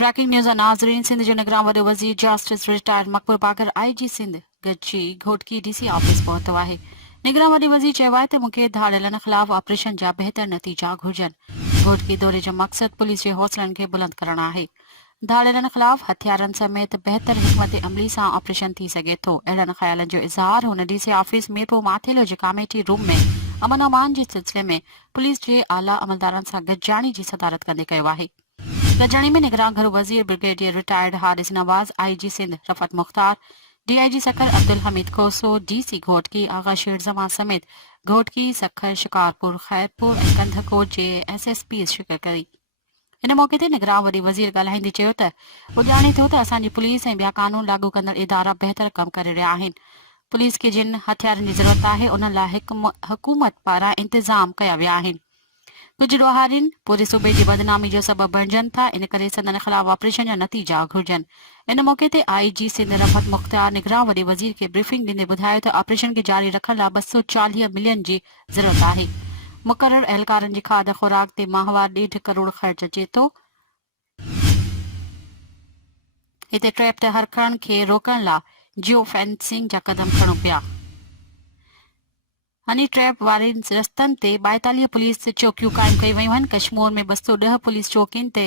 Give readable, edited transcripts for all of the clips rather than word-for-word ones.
Breaking news नाज़रीन। सिंध जो निगरान वॾो वज़ीर जस्टिस रिटायर्ड मकबूल बाकर IG सिंध गॾिजी घोटकी DC ऑफिस पहुतो आहे। निगरान वॾे वज़ीर चयो आहे त मूंखे धाड़ेलनि ख़िलाफ़ ऑपरेशन जा बहितर नतीजा घुर्जनि। घोटकी दौरे जो मक़सदु पुलिस जे हौसलनि खे बुलंद करणु आहे। धाड़ेलनि ख़िलाफ़ हथियारनि समेत बहितर हिकमत अमली सां ऑपरेशन थी सघे थो। अहिड़नि ख़्यालनि जो इज़हार हुन DC ऑफिस मीरपुर माथेलो जे कमेटी रूम में अमन अमान जे सिलसिले में पुलिस जे आला अमलदारनि सां गॾिजाणी जी सदारत कंदे कयो आहे। गॾिजाणी में निगरान घरू वज़ीर brigadier retired Haris Nawaz, IG Sindh Rafat Mukhtar, DIG Sukkur Abdul Hameed Khoso, DC Ghotki Agha Sher Jama समेत घोटकी सखर शिकारपुर खैरपुर ऐं कंधकोट जे SSP शिरकत कई। इन मौक़े ते निगरान वॾे वज़ीर ॻाल्हाईंदे चयो त हू ॼाणे थो त असांजी पुलिस ऐं ॿिया कानून लागू कंदड़ इदारा बहितर कमु करे रहिया आहिनि। पुलिस खे जिन हथियारनि जी ज़रूरत आहे उन लाइ हुकूमत पारां इंतज़ाम कया विया आहिनि। कुझु ॾोहारियुनि पूरे सूबे जी बदनामी जो सबबु बणिजनि था, इन करे संदन ख़िलाफ़ ऑपरेशन जा नतीजा घुर्जनि। इन मौक़े ते IG सिंध रफ़त मुख्तार निगरान वॾे वज़ीर खे ब्रीफिंग ॾींदे ॿुधायो त ऑपरेशन खे जारी रखण लाइ 240 मिलियन जी ज़रूरत आहे। मुक़रर एहलकारनि जी खाद खुराक ते माहवार 1.5 करोड़ ख़र्च अचे थो। हिते ट्रैप ते हरकण खे रोकण लाइ जियो फेंसिंग जा क़दम खणो पिया। हनी ट्रैप वारे रस्तनि ते 42 पुलिस चौकियूं क़ाइमु कई वयूं आहिनि। कश्मीर में 210 पुलिस चौकियुनि ते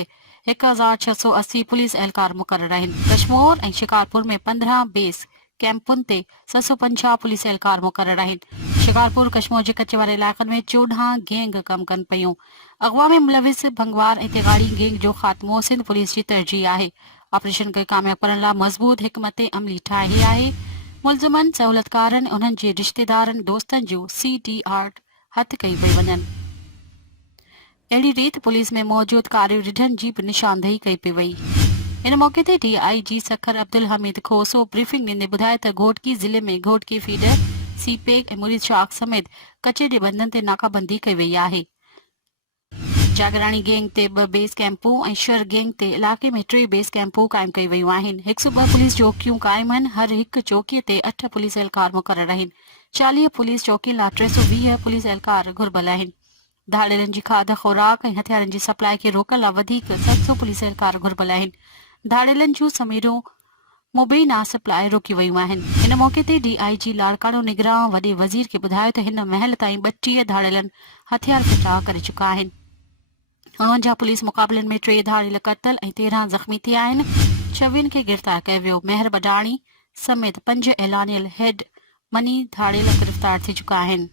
1680 पुलिस एहलकार मुक़रर आहिनि। कश्मीर ऐं शिकारपुर में 15 बेस कैंपुनि ते 750 पुलिस एहलकार मुक़रर आहिनि। शिकारपुर कश्मीर जे कचे वारे इलाइक़नि में 14 गैंग कमु कनि पियूं। अगवा में मुलविस भंगवार ऐं तिगाड़ी गैंग जो ख़ात्मो सिंध पुलिस जी तरजीह आहे। ऑपरेशन खे कामयाब करण लाइ मज़बूत हिकमत अमली ठाही आहे। मुलज़िमनि, सहूलतकारनि, उन्हनि जे रिश्तेदारनि, दोस्तनि जूं CDR हथ कई पई वञनि। अहिड़ी रीति पुलिस में मौजूद कारियूं रिढनि जी बि निशानदेही कई पई वई। इन मौक़े ते DIG सखर अब्दुल हमीद खोसो ब्रीफिंग ॾींदे ॿुधायो त घोटकी ज़िले में घोटकी फीडर, सीपेक ऐं मुरीद शाख समेत कचे जे बंदनि ते नाकाबंदी कई वई आहे। जागरानी गैंग ते 2 बेस कैंपूं ऐं शर गैंग ते इलाइक़े में 3 बेस कैंपूं क़ाइमु कई वयूं आहिनि। 102 पुलिस चौकियूं क़ाइमु आहिनि। हर हिकु चौकीअ ते 8 पुलिस एहलकार मुक़रर आहिनि। 40 पुलिस चौकियुनि लाइ 320 पुलिस एहलकार घुर्बल आहिनि। धाड़ेलनि जी खाद खुराक ऐं हथियारनि जी सप्लाई खे रोकण लाइ वधीक 700 पुलिस एहलकार घुर्बल आहिनि। धाड़ेलनि जूं समीरूं मुबैना सप्लाई रोकी वयूं आहिनि। इन मौक़े ते DIG लाड़काणो निगरान वॾे वज़ीर खे ॿुधायो त हिन महल ताईं 32 धाड़ेलनि हथियार फिटा करे चुका आहिनि। 49 पुलिस मुक़ाबलनि में 3 धाड़ेल क़तल ऐं 13 ज़ख़्मी थिया आहिनि। 26 खे गिरफ़्तार कयो वियो। मेहर बडाणी समेत 5 ऐलानियल हेड मनी धाड़ेल गिरफ़्तार थी चुका आहिनि।